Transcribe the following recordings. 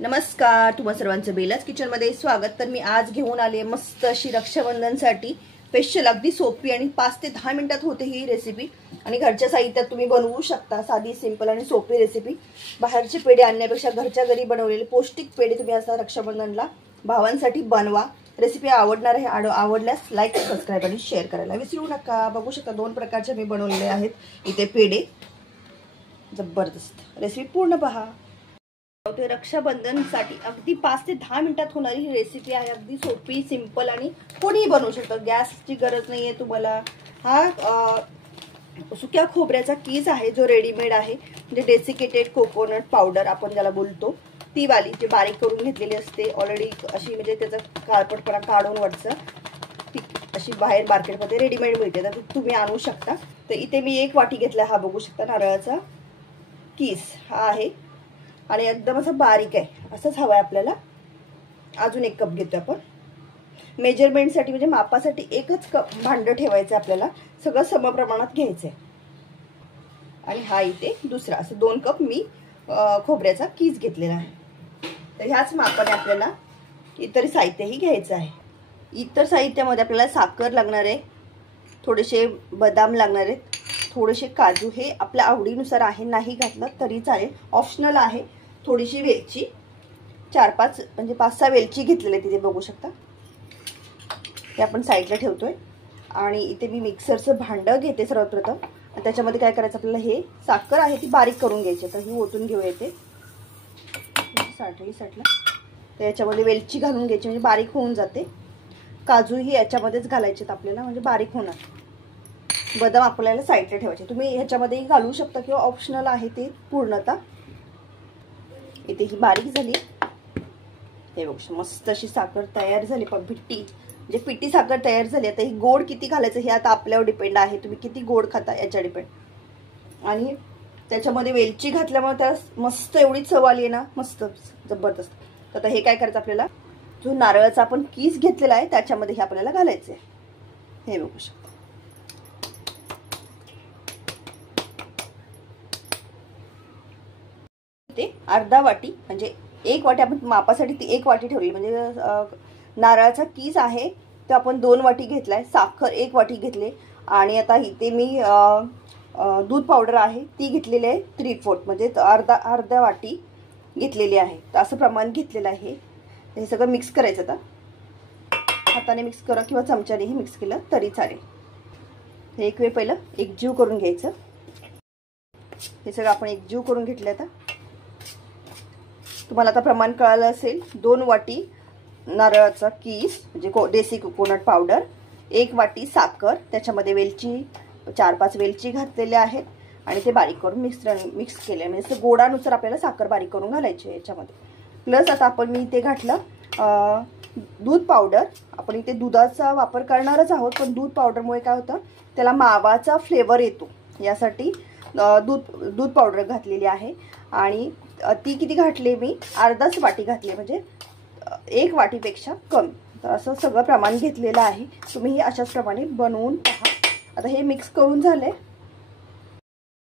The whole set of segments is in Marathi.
नमस्कार, तुम्हा सर्वांचं बेलाच किचनमध्ये स्वागत। तर मी आज घेऊन आले मस्त अशी रक्षाबंधनसाठी स्पेशल अगदी सोपी आणि 5 ते 10 मिनिटात होते ही रेसिपी आणि घरच्या साहित्यात तुम्ही बनवू शकता। साधी सिंपल आणि सोपी रेसिपी। बाहेरचे पेढे आणण्यापेक्षा घरच्या घरी बनवलेले पौष्टिक पेढे तुम्ही आता रक्षाबंधनला भावांसाठी बनवा। रेसिपी आवडणार आहे, आवडल्यास लाईक, सबस्क्राइब आणि शेअर करायला विसरू नका। बघू शकता 2 प्रकारचे मी बनवलेले आहेत इथे पेढे। जबरदस्त रेसिपी पूर्ण पहा। रक्षाबंधनसाठी अगदी 5 ते 10 मिनिटात होणारी ही रेसिपी आहे। अगदी सोपी, सिंपल आणि कोणीही बनवू शकतं। गॅसची गरज नाहीये तुम्हाला। हा सुक्या खोबऱ्याचा कीस आहे जो रेडीमेड आहे, म्हणजे डेसिकेटेड कोकोनट पावडर आपण ज्याला बोलतो ती वाली, जी बारीक करून घेतलेली असते ऑलरेडी अशी, म्हणजे त्याचा काळपटपणा काढून वरचं ती अशी बाहेर मार्केटमध्ये रेडीमेड मिळते, तर तुम्ही आणू शकता। तर इथे मी 1 वाटी घेतला। हा बघू शकता नारळाचा कीस हा आहे आणि एकदम असं बारीक आहे, असंच हवं आहे आपल्याला। अजून 1 कप घेतो आपण। मेजरमेंटसाठी म्हणजे मापासाठी एकच कप भांडं ठेवायचं आपल्याला, सगळं समप्रमाणात घ्यायचं आहे। आणि हा इथे दुसरा, असं 2 कप मी खोबऱ्याचा कीस घेतलेला आहे। तर ह्याच मापाने आपल्याला इतर साहित्यही घ्यायचं आहे। इतर साहित्यामध्ये आपल्याला साखर लागणार आहे, थोडेसे बदाम लागणार आहेत, थोडेसे काजू, हे आपल्या आवडीनुसार आहे, नाही घातलं तरी चालेल, ऑप्शनल आहे। थोडीशी वेलची, 4-5 म्हणजे 5-6 वेलची घेतलेले तिथे बघू शकता। हे आपण साईडला ठेवतोय आणि इथे मी मिक्सरचं भांडं घेते सर्वप्रथम। आणि त्याच्यामध्ये काय करायचं आपल्याला, हे साखर आहे ती बारीक करून घ्यायची। तर ही ओतून घेऊया इथे साठला। तर याच्यामध्ये वेलची घालून घ्यायची, म्हणजे बारीक होऊन जाते। काजूही याच्यामध्येच घालायचे आपल्याला, म्हणजे बारीक होणार। बदाम आपल्याला साईडला ठेवायचे, तुम्ही ह्याच्यामध्येही घालू शकता किंवा ऑप्शनल आहे ते पूर्णतः। इथे ही बारीक झाली, हे बघा मस्त अशी साखर तयार झाली, पण म्हणजे पिठी साखर तयार झाली। आता ही गोड किती घालायचं हे आता आपल्यावर डिपेंड आहे, तुम्ही किती गोड खाता याच्या डिपेंड। आणि त्याच्यामध्ये वेलची घातल्यामुळे त्या मस्त एवढी चव आली आहे ना, मस्त जबरदस्त। तर आता हे काय करायचं आपल्याला, जो नारळाचा आपण कीस घेतलेला आहे त्याच्यामध्ये हे आपल्याला घालायचं आहे। हे बघू शकता ते अर्धा वाटी, म्हणजे 1 वाटी आपण मापासाठी ती 1 वाटी ठेवली, म्हणजे नारळाचा कीस आहे तो आपण 2 वाटी घेतलाय, साखर 1 वाटी घेतले आणि आता इथे मी दूध पावडर आहे ती घेतलेली आहे 3/4, म्हणजे अर्धा वाटी घेतलेली आहे। तर असं प्रमाण घेतलेलं आहे। हे सगळं मिक्स करायचं। आता हाताने मिक्स करा किंवा चमच्यानेही मिक्स केलं तरी चालेल। हे एक वेळ पहिलं एकजीव करून घ्यायचं। हे सगळं आपण एकजीव करून घेतलं। आता तुम्हाला आता प्रमाण कळालं असेल, 2 वाटी नारळाचा कीस म्हणजे देसी कोकोनट पावडर, 1 वाटी साखर, त्याच्यामध्ये वेलची 4-5 वेलची घातलेल्या आहेत आणि ते बारीक करून मिक्स केले, म्हणजे गोडानुसार आपल्याला साखर बारीक करून घालायची आहे याच्यामध्ये। प्लस आता आपण मी इथे घातलं दूध पावडर। आपण इथे दुधाचा वापर करणारच आहोत, पण दूध पावडरमुळे काय होतं, त्याला मावाचा फ्लेवर येतो, यासाठी दूध पावडर घातलेली आहे। आणि ती किती घातली मी, अर्धाच वाटी घातली, म्हणजे 1 वाटीपेक्षा कमी। तर असं सगळं प्रमाण घेतलेलं आहे, तुम्ही अशाच प्रमाणे बनवून पहा। आता हे मिक्स करून झाले।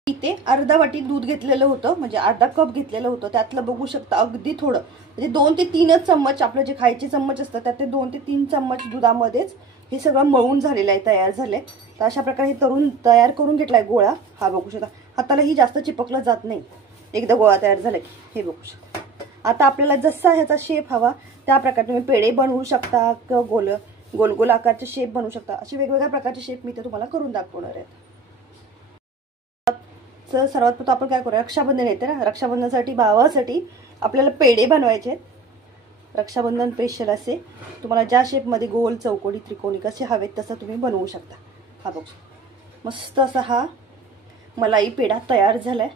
इथे अर्धा वाटी दूध घेतलेलं होतं, म्हणजे अर्धा कप घेतलेलं होतं, त्यातलं बघू शकता अगदी थोडं, म्हणजे 2 ते 3 चम्मच, आपलं जे खायचे चम्मच असतात त्यात 2 ते 3 चम्मच दुधामध्येच हे सगळं मळून झालेलं आहे, तयार झालंय। तर अशा प्रकारे हे तयार करून घेतलाय गोळा। हा बघू शकता, हातालाही जास्त चिपकलं जात नाही एकदा गोळा तयार झाला की। हे बघू शकता। आता आपल्याला जसा ह्याचा शेप हवा त्या प्रकारे तुम्ही पेढे बनवू शकता किंवा गोल गोल आकारचे शेप बनवू शकता। असे वेगवेगळ्या प्रकारचे शेप मी ते तुम्हाला करून दाखवणार आहे। सर्वात प्रथम आपण काय करूया, रक्षाबंधन येते ना, रक्षाबंधनासाठी भावासाठी आपल्याला पेढे बनवायचे आहेत। रक्षाबंधन स्पेशल असे तुम्हाला ज्या शेपमध्ये गोल, चौकोनी, त्रिकोणी कसे हवेत तसं तुम्ही बनवू शकता। हा बघ मस्त असा हा मलाई पेढा तयार झालाय।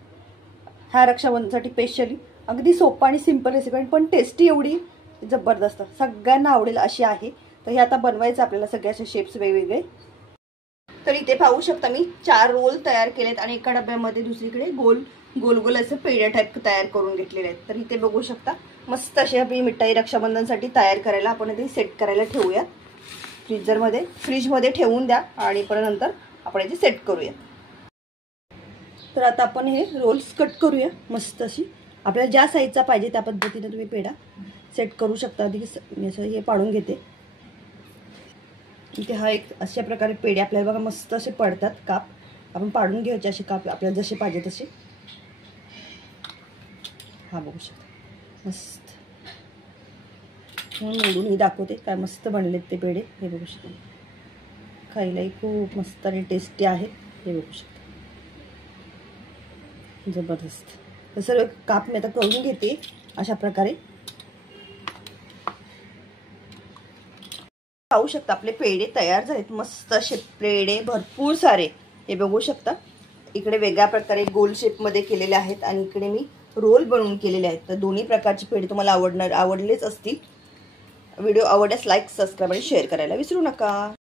हा रक्षाबंधनासाठी स्पेशली अगदी सोपा आणि सिंपल रेसिपी, पण टेस्टी एवढी जबरदस्त, सगळ्यांना आवडेल अशी आहे। तर हे आता बनवायचं आपल्याला सगळ्याचे शेप्स वेगवेगळे। तर इथे पाहू शकता मी 4 रोल तयार केलेत आणि एका डब्यामध्ये दुसरीकडे गोल असं पेढ्या टाईप तयार करून घेतलेले आहेत। तर इथे बघू शकता मस्त अशी आपली मिठाई रक्षाबंधनसाठी तयार करायला आपण इथे सेट करायला ठेवूया फ्रीजमध्ये ठेवून द्या आणि परत नंतर आपण इथे सेट करूया। तर आता आपण हे रोल्स कट करूया मस्त अशी। आपल्याला ज्या साईजचा पाहिजे त्या पद्धतीने तुम्ही पेढा सेट करू शकता. आधी मी असं हे पाडून घेते. इथे हा एक अशा प्रकारे पेढे आपल्याला बघा मस्त असे पडतात. काप आपण पाडून घ्यायचे असे काप आपल्याला जसे पाहिजे तसे. हा बघू शकता मस्त. म्हणून मोडूनही दाखवते काय मस्त बनलेत ते पेढे. हे बघू शकता खायलाही खूप मस्त आणि टेस्टी आहे. हे बघू शकता जबरदस्त. तर सर्व काप मी आता करून घेते अशा प्रकारे. पाहू शकता आपले पेढे तयार झालेत. मस्त असे पेढे भरपूर सारे हे बघू शकता. इकडे वेगळ्या प्रकारे गोल शेपमध्ये केलेले आहेत आणि इकडे मी रोल बनवून केलेले आहेत. तर दोन्ही प्रकारचे पेढे तुम्हाला आवडलेच असतील. व्हिडिओ आवडल्यास लाईक, सबस्क्राईब आणि शेअर करायला विसरू नका.